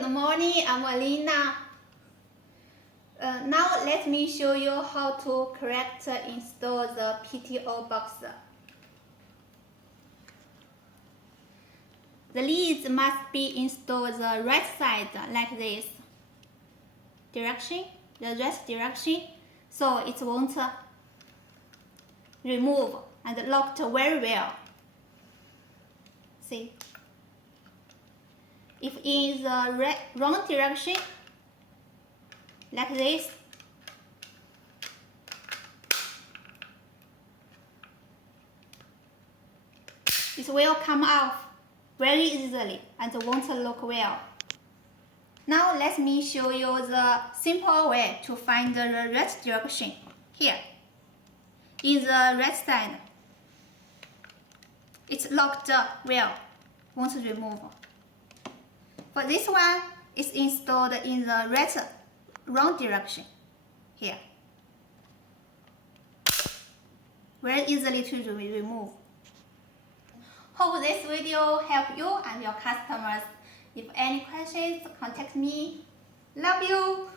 good morning, I'm Alina. Now let me show you how to correctly install the PTO box. The leads must be installed the right side like this. The right direction, so it won't remove and locked very well. See? If in the wrong direction, like this, it will come off very easily and won't look well. Now let me show you the simple way to find the right direction. Here, in the right side, it's locked well, won't remove. For this one, it's installed in the wrong direction. Here, very easily to remove. Hope this video helped you and your customers. If any questions, contact me. Love you!